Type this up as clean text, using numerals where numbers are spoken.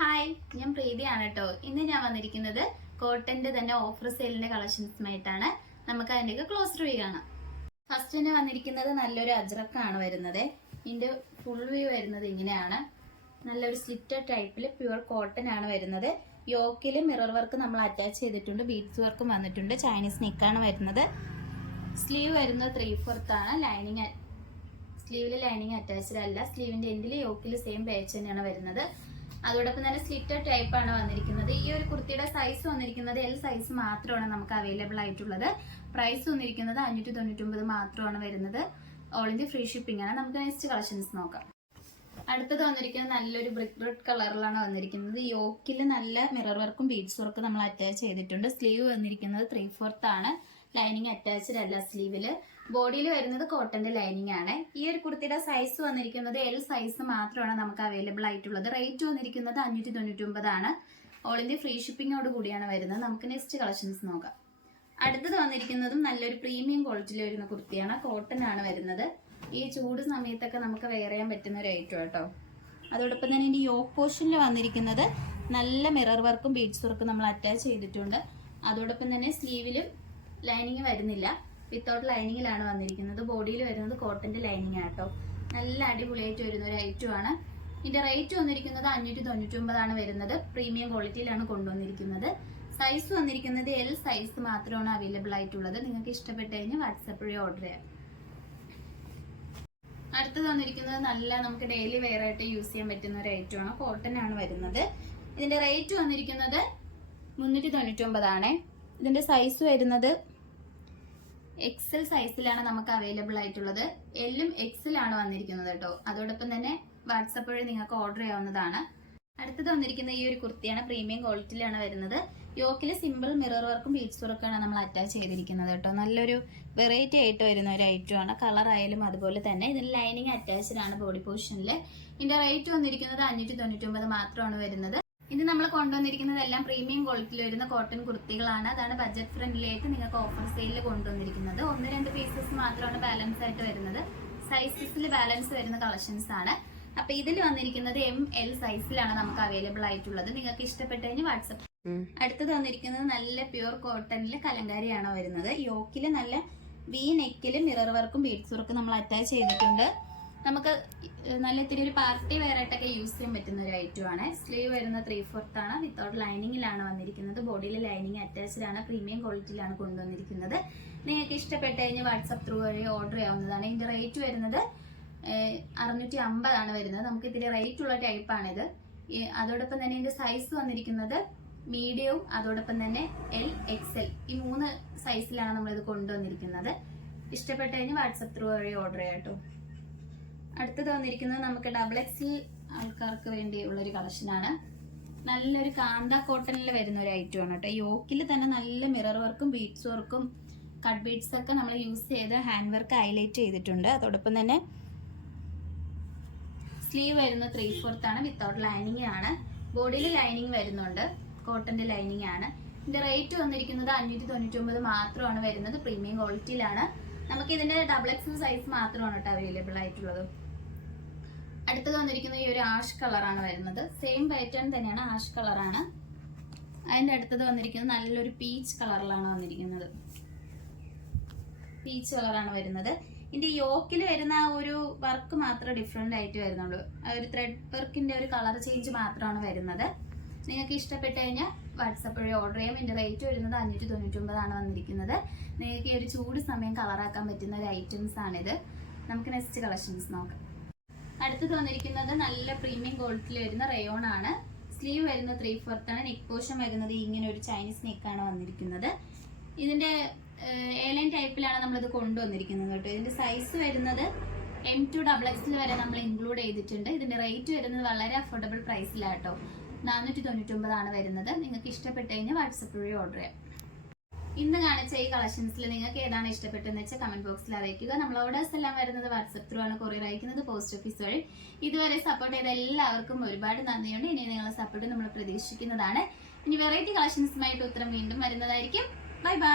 Hi, ഞാൻ പ്രീതിയാണ് കേട്ടോ. ഇന്ന് ഞാൻ വന്നിരിക്കുന്നത് കോട്ടന്റെ തന്നെ ഓഫർ സെയിലിന്റെ കളക്ഷൻസുമായിട്ടാണ്. നമുക്ക് അതിന്റെയൊക്കെ ക്ലോസ് റിവ്യൂ കാണാം. ഫസ്റ്റ് തന്നെ വന്നിരിക്കുന്നത് നല്ലൊരു അജ്രക്കാണ് വരുന്നത്. ഇതിന്റെ ഫുൾ വ്യൂ വരുന്നത് ഇങ്ങനെയാണ്. നല്ലൊരു സ്ലിറ്റഡ് ടൈപ്പിൽ പ്യുവർ കോട്ടൺ ആണ് വരുന്നത്. യോക്കില് മിറർ വർക്ക് നമ്മൾ അറ്റാച്ച് ചെയ്തിട്ടുണ്ട്, ബീഡ്സ് വർക്കും വന്നിട്ടുണ്ട്. ചൈനീസ് നെക്കാണ് വരുന്നത്. സ്ലീവ് വരുന്നത് 3/4 ആണ്. ലൈനിങ് സ്ലീവില് ലൈനിങ് അറ്റാച്ച്ഡ് അല്ല. സ്ലീവിന്റെ എൻഡിൽ യോക്കില് സെയിം പേച്ച് തന്നെയാണ് വരുന്നത്. അതോടൊപ്പം തന്നെ സ്ലിറ്റഡ് ടൈപ്പ് ആണ് വന്നിരിക്കുന്നത്. ഈ ഒരു കുർത്തിയുടെ സൈസ് വന്നിരിക്കുന്നത് എൽ സൈസ് മാത്രമാണ് നമുക്ക് അവൈലബിൾ ആയിട്ടുള്ളത്. പ്രൈസ് വന്നിരിക്കുന്നത് 599 മാത്രമാണ് വരുന്നത്. ഓൾ ഇന്ത്യ ഫ്രീ ഷിപ്പിംഗ് ആണ്. നമുക്ക് നെക്സ്റ്റ് കളക്ഷൻസ് നോക്കാം. അടുത്തത് വന്നിരിക്കുന്നത് നല്ലൊരു ബ്രിക്ക് റെഡ് കളറിലാണ് വന്നിരിക്കുന്നത്. യോക്കിൽ നല്ല മിറർ വർക്കും ബീഡ്സ് വർക്കും നമ്മൾ അറ്റാച്ച് ചെയ്തിട്ടുണ്ട്. സ്ലീവ് വന്നിരിക്കുന്നത് 3/4 ആണ്. ലൈനിങ് അറ്റാച്ച്ഡ് അല്ല സ്ലീവില്. ബോഡിയിൽ വരുന്നത് കോട്ടന്റെ ലൈനിങ് ആണ്. ഈ ഒരു കുർത്തിയുടെ സൈസ് വന്നിരിക്കുന്നത് എൽ സൈസ് മാത്രമാണ് നമുക്ക് അവൈലബിൾ ആയിട്ടുള്ളത്. റേറ്റ് വന്നിരിക്കുന്നത് 599 ആണ്. ഓൾ ഇന്ത്യ ഫ്രീ ഷിപ്പിംഗോട് കൂടിയാണ് വരുന്നത്. നമുക്ക് നെക്സ്റ്റ് കളക്ഷൻസ് നോക്കാം. അടുത്തത് വന്നിരിക്കുന്നതും നല്ലൊരു പ്രീമിയം ക്വാളിറ്റിയിൽ വരുന്ന കുർത്തിയാണ്. കോട്ടൺ ആണ് വരുന്നത്. ഈ ചൂട് സമയത്തൊക്കെ നമുക്ക് വെയർ ചെയ്യാൻ പറ്റുന്ന ഒരു ഐറ്റം കേട്ടോ. അതോടൊപ്പം തന്നെ ഇതിന്റെ യോക്ക് പോർഷനിൽ വന്നിരിക്കുന്നത് നല്ല മിറർ വർക്കും ബീഡ്സ് വർക്കും നമ്മൾ അറ്റാച്ച് ചെയ്തിട്ടുണ്ട്. അതോടൊപ്പം തന്നെ സ്ലീവിലും ലൈനിങ് വരുന്നില്ല, വിത്തൗട്ട് ലൈനിങ്ങിലാണ് വന്നിരിക്കുന്നത്. ബോഡിയിൽ വരുന്നത് കോട്ടന്റെ ലൈനിങ് ആട്ടോ. നല്ല അടിപൊളിയായിട്ട് വരുന്ന ഒരു ഐറ്റം ആണ്. ഇതിന്റെ റേറ്റ് വന്നിരിക്കുന്നത് 599 ആണ് വരുന്നത്. പ്രീമിയം ക്വാളിറ്റിയിലാണ് കൊണ്ടുവന്നിരിക്കുന്നത്. സൈസ് വന്നിരിക്കുന്നത് എൽ സൈസ് മാത്രമാണ് അവൈലബിൾ ആയിട്ടുള്ളത്. നിങ്ങൾക്ക് ഇഷ്ടപ്പെട്ട് കഴിഞ്ഞാൽ വാട്സാപ്പ് വഴി ഓർഡർ ചെയ്യാം. അടുത്തത് വന്നിരിക്കുന്നത് നല്ല നമുക്ക് ഡെയിലി വെയർ ആയിട്ട് യൂസ് ചെയ്യാൻ പറ്റുന്ന ഒരു ഐറ്റം ആണ്. കോട്ടൺ ആണ് വരുന്നത്. ഇതിന്റെ റേറ്റ് വന്നിരിക്കുന്നത് 399 ആണ്. ഇതിന്റെ സൈസ് വരുന്നത് എക്സൽ സൈസിലാണ് നമുക്ക് അവൈലബിൾ ആയിട്ടുള്ളത്. എല്ലും എക്സലാണ് വന്നിരിക്കുന്നത് കേട്ടോ. അതോടൊപ്പം തന്നെ വാട്സാപ്പ് വഴി നിങ്ങൾക്ക് ഓർഡർ ചെയ്യാവുന്നതാണ്. അടുത്തത് വന്നിരിക്കുന്ന ഈ ഒരു കുർത്തിയാണ്. പ്രീമിയം ക്വാളിറ്റിയിലാണ് വരുന്നത്. യോക്കില് സിമ്പിൾ മിറർ വർക്കും ബീഡ്സ് വർക്കാണ് നമ്മൾ അറ്റാച്ച് ചെയ്തിരിക്കുന്നത് കേട്ടോ. നല്ലൊരു വെറൈറ്റി ആയിട്ട് വരുന്ന ഒരു ഐറ്റം ആണ്. കളർ ആയാലും അതുപോലെ തന്നെ ഇതിന് ലൈനിങ് അറ്റാച്ച്ഡ് ആണ് ബോഡി പോർഷനിൽ. ഇതിന്റെ റേറ്റ് വന്നിരിക്കുന്നത് 599 മാത്രമാണ് വരുന്നത്. ഇത് നമ്മൾ കൊണ്ടുവന്നിരിക്കുന്നത് എല്ലാം പ്രീമിയം ക്വാളിറ്റിയിൽ വരുന്ന കോട്ടൺ കുർത്തികളാണ്. അതാണ് ബഡ്ജറ്റ് ഫ്രണ്ട്ലിയായിട്ട് നിങ്ങൾക്ക് ഓഫർ സെയിലിൽ കൊണ്ടുവന്നിരിക്കുന്നത്. 1-2 പീസസ് മാത്രമാണ് ബാലൻസ് ആയിട്ട് വരുന്നത്. സൈസസിൽ ബാലൻസ് വരുന്ന കളക്ഷൻസ് ആണ്. അപ്പൊ ഇതിൽ വന്നിരിക്കുന്നത് ML സൈസിലാണ് നമുക്ക് അവൈലബിൾ ആയിട്ടുള്ളത്. നിങ്ങൾക്ക് ഇഷ്ടപ്പെട്ട് കഴിഞ്ഞാൽ വാട്സപ്പ്. അടുത്തത് വന്നിരിക്കുന്നത് നല്ല പ്യൂർ കോട്ടണില് കലങ്കാരിയാണ് വരുന്നത്. യോക്കില് നല്ല വി നെക്കില് മിറർ വർക്കും ബീഡ്സ് വർക്കും നമ്മൾ അറ്റാച്ച് ചെയ്തിട്ടുണ്ട്. നമുക്ക് നല്ല ഇത്തിരി ഒരു പാർട്ടി വെയർ ആയിട്ടൊക്കെ യൂസ് ചെയ്യാൻ പറ്റുന്ന ഒരു ഐറ്റം ആണ്. സ്ലീവ് വരുന്നത് 3/4 ആണ്. വിത്തൗട്ട് ലൈനിങ്ങിലാണ് വന്നിരിക്കുന്നത്. ബോഡിയിൽ ലൈനിങ് അറ്റാച്ച്ഡ് ആണ്. പ്രീമിയം ക്വാളിറ്റിയിലാണ് കൊണ്ടുവന്നിരിക്കുന്നത്. നിങ്ങൾക്ക് ഇഷ്ടപ്പെട്ട് കഴിഞ്ഞ് വാട്സപ്പ് ത്രൂ വഴി ഓർഡർ ചെയ്യാവുന്നതാണ്. ഇതിന്റെ റേറ്റ് വരുന്നത് 650 ആണ് വരുന്നത്. നമുക്ക് ഇത്തിരി റേറ്റ് ഉള്ള ടൈപ്പാണിത്. അതോടൊപ്പം തന്നെ ഇതിന്റെ സൈസ് വന്നിരിക്കുന്നത് മീഡിയവും അതോടൊപ്പം തന്നെ LXL ഈ 3 സൈസിലാണ് നമ്മളിത് കൊണ്ടുവന്നിരിക്കുന്നത്. ഇഷ്ടപ്പെട്ട് കഴിഞ്ഞ് വാട്സപ്പ് ത്രൂ വഴി ഓർഡർ ചെയ്യാം കേട്ടോ. അടുത്തത് വന്നിരിക്കുന്നത് നമുക്ക് XXL ആൾക്കാർക്ക് വേണ്ടിയുള്ള ഒരു കളക്ഷനാണ്. നല്ലൊരു കാന്ത കോട്ടണിൽ വരുന്ന ഒരു ഐറ്റം ആണ് കേട്ടോ. യോക്കിൽ തന്നെ നല്ല മിറർ വർക്കും ബീഡ്സ് വർക്കും കട്ട് ബീഡ്സ് ഒക്കെ നമ്മൾ യൂസ് ചെയ്ത് ഹാൻഡ് വർക്ക് ഹൈലൈറ്റ് ചെയ്തിട്ടുണ്ട്. അതോടൊപ്പം തന്നെ സ്ലീവ് വരുന്നത് 3/4 ആണ്. വിത്തൗട്ട് ലൈനിങ് ആണ്. ബോഡിയിൽ ലൈനിങ് വരുന്നുണ്ട്. കോട്ടന്റെ ലൈനിങ് ആണ്. ഇതിന്റെ റേറ്റ് വന്നിരിക്കുന്നത് 599 മാത്രമാണ് വരുന്നത്. പ്രീമിയം ക്വാളിറ്റിയിലാണ്. നമുക്ക് ഇതിന്റെ XXL സൈസ് മാത്രമാണ് കേട്ടോ അവൈലബിൾ ആയിട്ടുള്ളത്. അടുത്തത് വന്നിരിക്കുന്നത് ഈ ഒരു ആഷ് കളറാണ് വരുന്നത്. സെയിം പാറ്റേൺ തന്നെയാണ്, ആഷ് കളറാണ്. അതിന്റെ അടുത്തത് വന്നിരിക്കുന്നത് നല്ലൊരു പീച്ച് കളറിലാണ് വന്നിരിക്കുന്നത്. പീച്ച് കളറാണ് വരുന്നത്. ഇതിന്റെ യോക്കിൽ വരുന്ന ആ ഒരു വർക്ക് മാത്രമേ ഡിഫറെന്റ് ആയിട്ട് വരുന്നുള്ളൂ. ആ ഒരു ത്രെഡ് വർക്കിന്റെ ഒരു കളർ ചേഞ്ച് മാത്രമാണ് വരുന്നത്. നിങ്ങൾക്ക് ഇഷ്ടപ്പെട്ട് കഴിഞ്ഞാൽ വാട്സാപ്പ് വഴി ഓർഡർ ചെയ്യാം. ഇതിന്റെ റേറ്റ് വരുന്നത് 599 ആണ് വന്നിരിക്കുന്നത്. നിങ്ങൾക്ക് ഈ ഒരു ചൂട് സമയം കളറാക്കാൻ പറ്റുന്ന ഒരു ഐറ്റംസ് ആണിത്. നമുക്ക് നെക്സ്റ്റ് കളക്ഷൻസ് നോക്കാം. അടുത്തത് വന്നിരിക്കുന്നത് നല്ല പ്രീമിയം ക്വാളിറ്റിയിൽ വരുന്ന റയോൺ ആണ്. സ്ലീവ് വരുന്നത് 3/4 ആണ്. നെക്ക് പോർഷൻ വരുന്നത് ഇങ്ങനെ ഒരു ചൈനീസ് നെക്കാണ് വന്നിരിക്കുന്നത്. ഇതിന്റെ എയർലൈൻ ടൈപ്പിലാണ് നമ്മളിത് കൊണ്ടുവന്നിരിക്കുന്നത് കേട്ടോ. ഇതിന്റെ സൈസ് വരുന്നത് M2 XXL വരെ നമ്മൾ ഇൻക്ലൂഡ് ചെയ്തിട്ടുണ്ട്. ഇതിന്റെ റേറ്റ് വരുന്നത് വളരെ അഫോർഡബിൾ പ്രൈസിലാട്ടോ. 499 ആണ് വരുന്നത്. നിങ്ങൾക്ക് ഇഷ്ടപ്പെട്ട് കഴിഞ്ഞാൽ വാട്സപ്പ് വഴി ഓർഡർ ചെയ്യാം. ഇന്ന് കാണിച്ച ഈ കളക്ഷൻസിൽ നിങ്ങൾക്ക് ഏതാണ് ഇഷ്ടപ്പെട്ടതെന്ന് വെച്ചാൽ കമന്റ് ബോക്സിൽ അറിയിക്കുക. നമ്മൾ ഓർഡേഴ്സ് എല്ലാം വരുന്നത് വാട്സപ്പ് ത്രൂ ആണ്, കൊറിയർ അയക്കുന്നത് പോസ്റ്റ് ഓഫീസ് വഴി. ഇതുവരെ സപ്പോർട്ട് ചെയ്ത എല്ലാവർക്കും ഒരുപാട് നന്ദിയുണ്ട്. ഇനി നിങ്ങളുടെ സപ്പോർട്ട് നമ്മൾ പ്രതീക്ഷിക്കുന്നതാണ്. ഇനി വെറൈറ്റി കളക്ഷൻസുമായിട്ട് ഉത്തരം വീണ്ടും വരുന്നതായിരിക്കും. Bye bye.